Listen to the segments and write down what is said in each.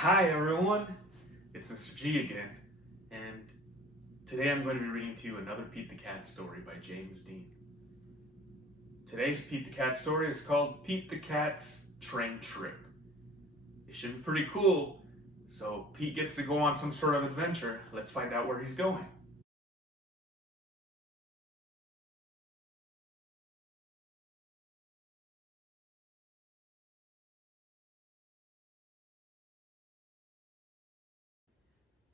Hi everyone, it's Mr. G again, and today I'm going to be reading to you another Pete the Cat story by James Dean. Today's Pete the Cat story is called Pete the Cat's Train Trip. It should be pretty cool, so Pete gets to go on some sort of adventure. Let's find out where he's going.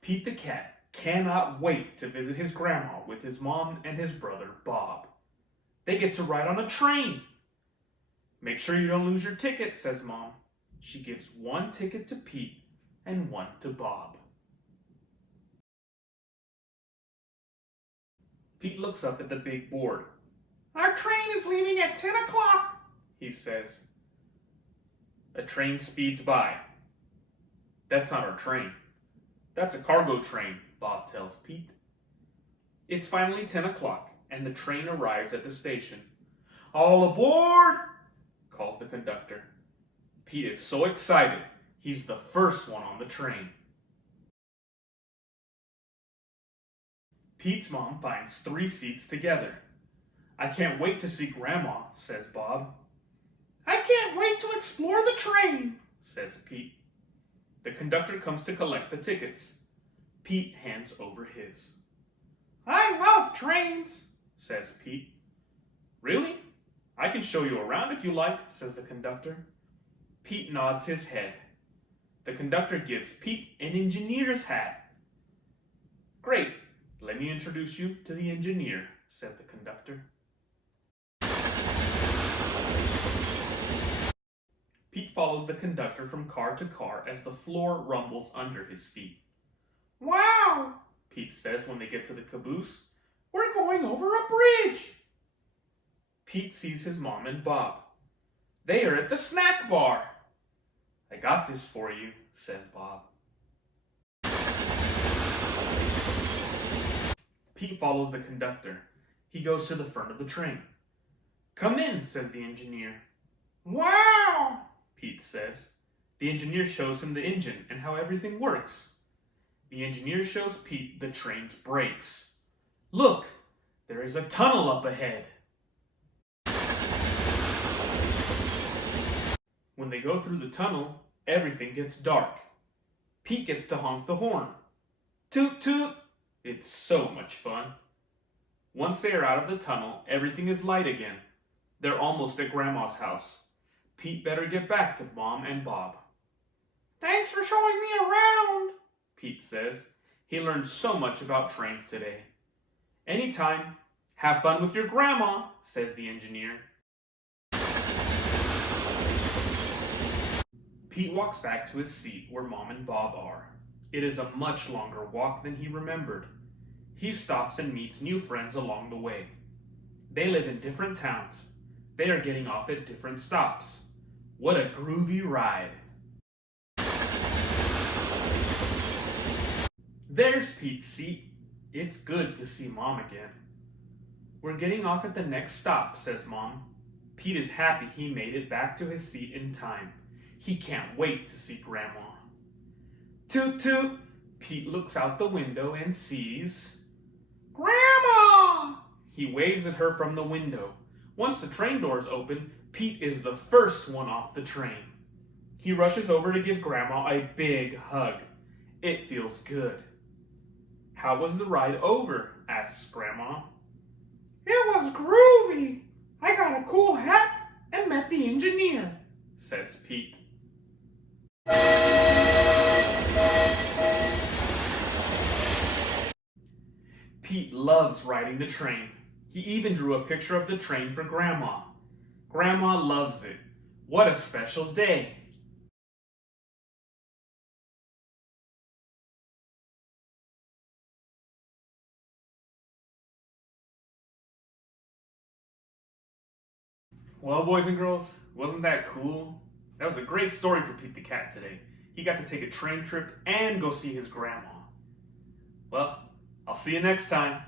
Pete the Cat cannot wait to visit his grandma with his mom and his brother Bob. They get to ride on a train. Make sure you don't lose your ticket, says Mom. She gives one ticket to Pete and one to Bob. Pete looks up at the big board. Our train is leaving at 10 o'clock, he says. A train speeds by. That's not our train. That's a cargo train, Bob tells Pete. It's finally 10 o'clock, and the train arrives at the station. All aboard, calls the conductor. Pete is so excited, he's the first one on the train. Pete's mom finds 3 seats together. I can't wait to see Grandma, says Bob. I can't wait to explore the train, says Pete. The conductor comes to collect the tickets. Pete hands over his. I love trains, says Pete. Really? I can show you around if you like, says the conductor. Pete nods his head. The conductor gives Pete an engineer's hat. Great, let me introduce you to the engineer, says the conductor. Pete follows the conductor from car to car as the floor rumbles under his feet. Wow, Pete says when they get to the caboose. We're going over a bridge. Pete sees his mom and Bob. They are at the snack bar. I got this for you, says Bob. Pete follows the conductor. He goes to the front of the train. Come in, says the engineer. Wow, Pete says. The engineer shows him the engine and how everything works. The engineer shows Pete the train's brakes. Look, there is a tunnel up ahead. When they go through the tunnel, everything gets dark. Pete gets to honk the horn. Toot toot! It's so much fun. Once they are out of the tunnel, everything is light again. They're almost at Grandma's house. Pete better get back to Mom and Bob. Thanks for showing me around, Pete says. He learned so much about trains today. Anytime. Have fun with your grandma, says the engineer. Pete walks back to his seat where Mom and Bob are. It is a much longer walk than he remembered. He stops and meets new friends along the way. They live in different towns. They are getting off at different stops. What a groovy ride. There's Pete's seat. It's good to see Mom again. We're getting off at the next stop, says Mom. Pete is happy he made it back to his seat in time. He can't wait to see Grandma. Toot toot! Pete looks out the window and sees... Grandma! He waves at her from the window. Once the train doors open, Pete is the first one off the train. He rushes over to give Grandma a big hug. It feels good. How was the ride over? Asks Grandma. It was groovy. I got a cool hat and met the engineer, says Pete. Pete loves riding the train. He even drew a picture of the train for Grandma. Grandma loves it. What a special day. Well, boys and girls, wasn't that cool? That was a great story for Pete the Cat today. He got to take a train trip and go see his grandma. Well, I'll see you next time.